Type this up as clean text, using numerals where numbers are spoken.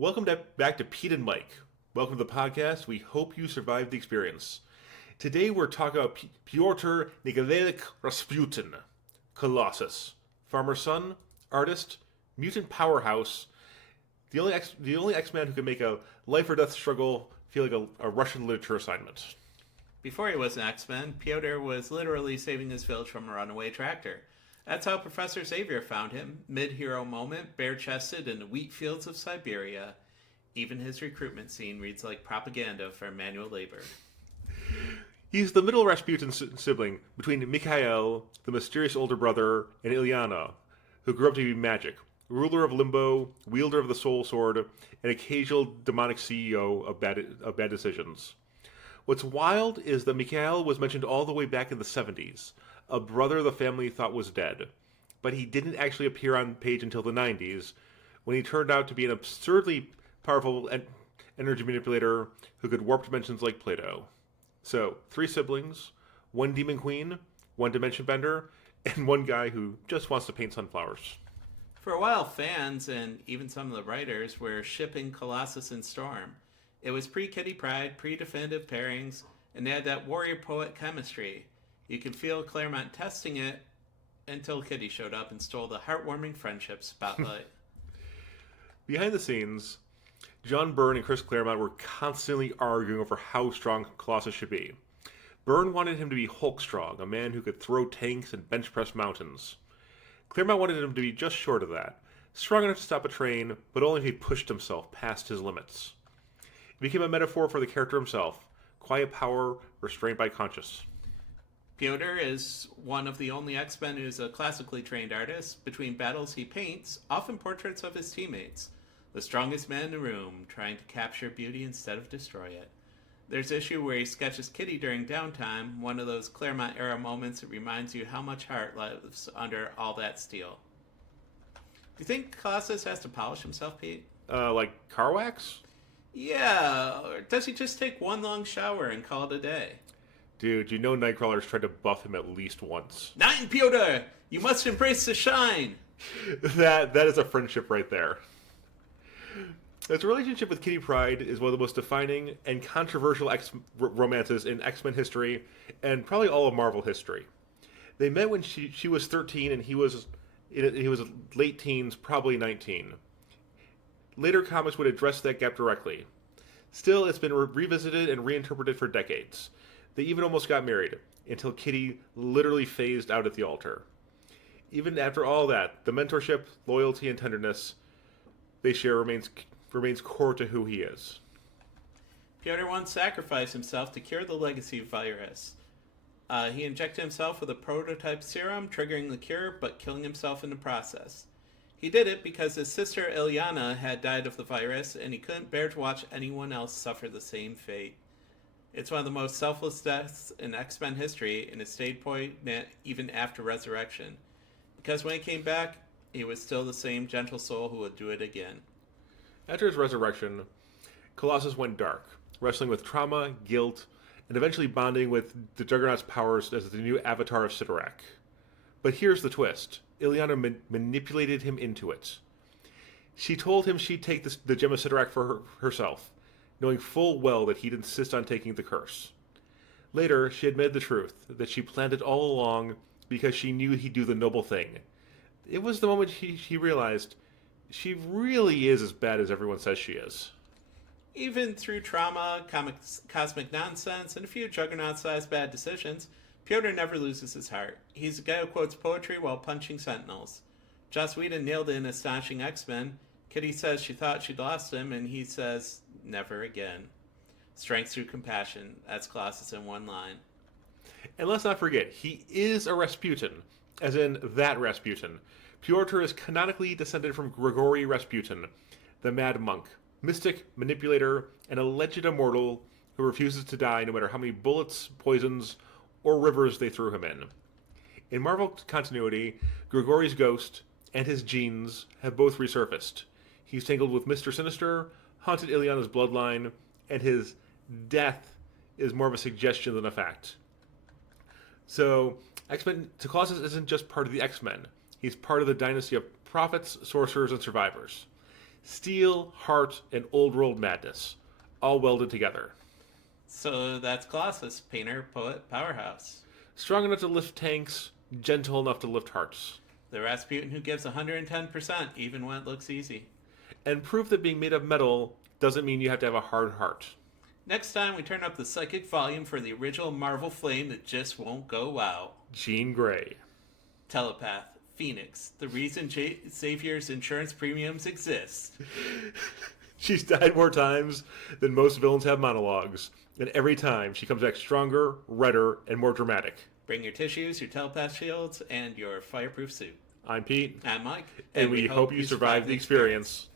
Welcome back to Pete and Mike. Welcome to the podcast. We hope you survived the experience. Today we're talking about Piotr Rasputin, Colossus, farmer's son, artist, mutant powerhouse, the only X-Man who can make a life or death struggle feel like a Russian literature assignment. Before he was an X-Men, Piotr was literally saving his village from a runaway tractor. That's how Professor Xavier found him, mid-hero moment, bare-chested in the wheat fields of Siberia. Even his recruitment scene reads like propaganda for manual labor. He's the middle Rasputin sibling between Mikhail, the mysterious older brother, and Ilyana, who grew up to be magic, ruler of Limbo, wielder of the Soul Sword, and occasional demonic CEO of bad decisions. What's wild is that Mikhail was mentioned all the way back in the 70s, a brother the family thought was dead, but he didn't actually appear on page until the 90s, when he turned out to be an absurdly powerful energy manipulator who could warp dimensions like Plato. So, 3 siblings, 1 demon queen, 1 dimension bender, and 1 guy who just wants to paint sunflowers. For a while, fans and even some of the writers were shipping Colossus and Storm. It was pre-Kitty Pryde, pre-definitive pairings, and they had that warrior-poet chemistry. You could feel Claremont testing it until Kitty showed up and stole the heartwarming friendship spotlight. Behind the scenes, John Byrne and Chris Claremont were constantly arguing over how strong Colossus should be. Byrne wanted him to be Hulk strong, a man who could throw tanks and bench press mountains. Claremont wanted him to be just short of that, strong enough to stop a train, but only if he pushed himself past his limits. It became a metaphor for the character himself, quiet power restrained by conscience. Piotr is one of the only X-Men who's a classically trained artist. Between battles he paints, often portraits of his teammates. The strongest man in the room, trying to capture beauty instead of destroy it. There's an issue where he sketches Kitty during downtime, one of those Claremont-era moments that reminds you how much heart lives under all that steel. Do you think Colossus has to polish himself, Pete? Like car wax? Yeah, or does he just take one long shower and call it a day? Dude, you know Nightcrawler's tried to buff him at least once. Nine, Piotr! You must embrace the shine! That is a friendship right there. His relationship with Kitty Pryde is one of the most defining and controversial romances in X-Men history, and probably all of Marvel history. They met when she was 13 and he was late teens, probably 19. Later comics would address that gap directly. Still, it's been revisited and reinterpreted for decades. They even almost got married, until Kitty literally phased out at the altar. Even after all that, the mentorship, loyalty, and tenderness they share remains core to who he is. Piotr once sacrificed himself to cure the legacy virus. He injected himself with a prototype serum, triggering the cure, but killing himself in the process. He did it because his sister Ilyana had died of the virus, and he couldn't bear to watch anyone else suffer the same fate. It's one of the most selfless deaths in X-Men history, and it stayed poignant even after Resurrection. Because when he came back, he was still the same gentle soul who would do it again. After his resurrection, Colossus went dark, wrestling with trauma, guilt, and eventually bonding with the Juggernaut's powers as the new avatar of Sidorak. But here's the twist. Ilyana manipulated him into it. She told him she'd take the gem of Sidorak for herself, knowing full well that he'd insist on taking the curse. Later, she admitted the truth, that she planned it all along because she knew he'd do the noble thing. It was the moment she realized she really is as bad as everyone says she is. Even through trauma, cosmic nonsense, and a few Juggernaut-sized bad decisions, Piotr never loses his heart. He's a guy who quotes poetry while punching sentinels. Joss Whedon nailed it in Astonishing X-Men. Kitty says she thought she'd lost him, and he says, never again. Strength through compassion. That's Colossus in one line. And let's not forget, he is a Rasputin, as in that Rasputin. Piotr is canonically descended from Grigory Rasputin, the Mad Monk, mystic, manipulator, and alleged immortal who refuses to die no matter how many bullets, poisons, or rivers they threw him in. In Marvel continuity, Grigory's ghost and his genes have both resurfaced. He's tangled with Mr. Sinister, haunted Ilyana's bloodline, and his death is more of a suggestion than a fact. So, Colossus isn't just part of the X-Men. He's part of the dynasty of prophets, sorcerers, and survivors. Steel, heart, and old world madness, all welded together. So that's Colossus, painter, poet, powerhouse. Strong enough to lift tanks, gentle enough to lift hearts. The Rasputin who gives 110% even when it looks easy. And proof that being made of metal doesn't mean you have to have a hard heart. Next time we turn up the psychic volume for the original Marvel flame that just won't go out. Jean Grey. Telepath, Phoenix, the reason Xavier's insurance premiums exist. She's died more times than most villains have monologues, and every time she comes back stronger, redder, and more dramatic. Bring your tissues, your telepath shields, and your fireproof suit. I'm Pete. I'm Mike. And we hope you survive the experience.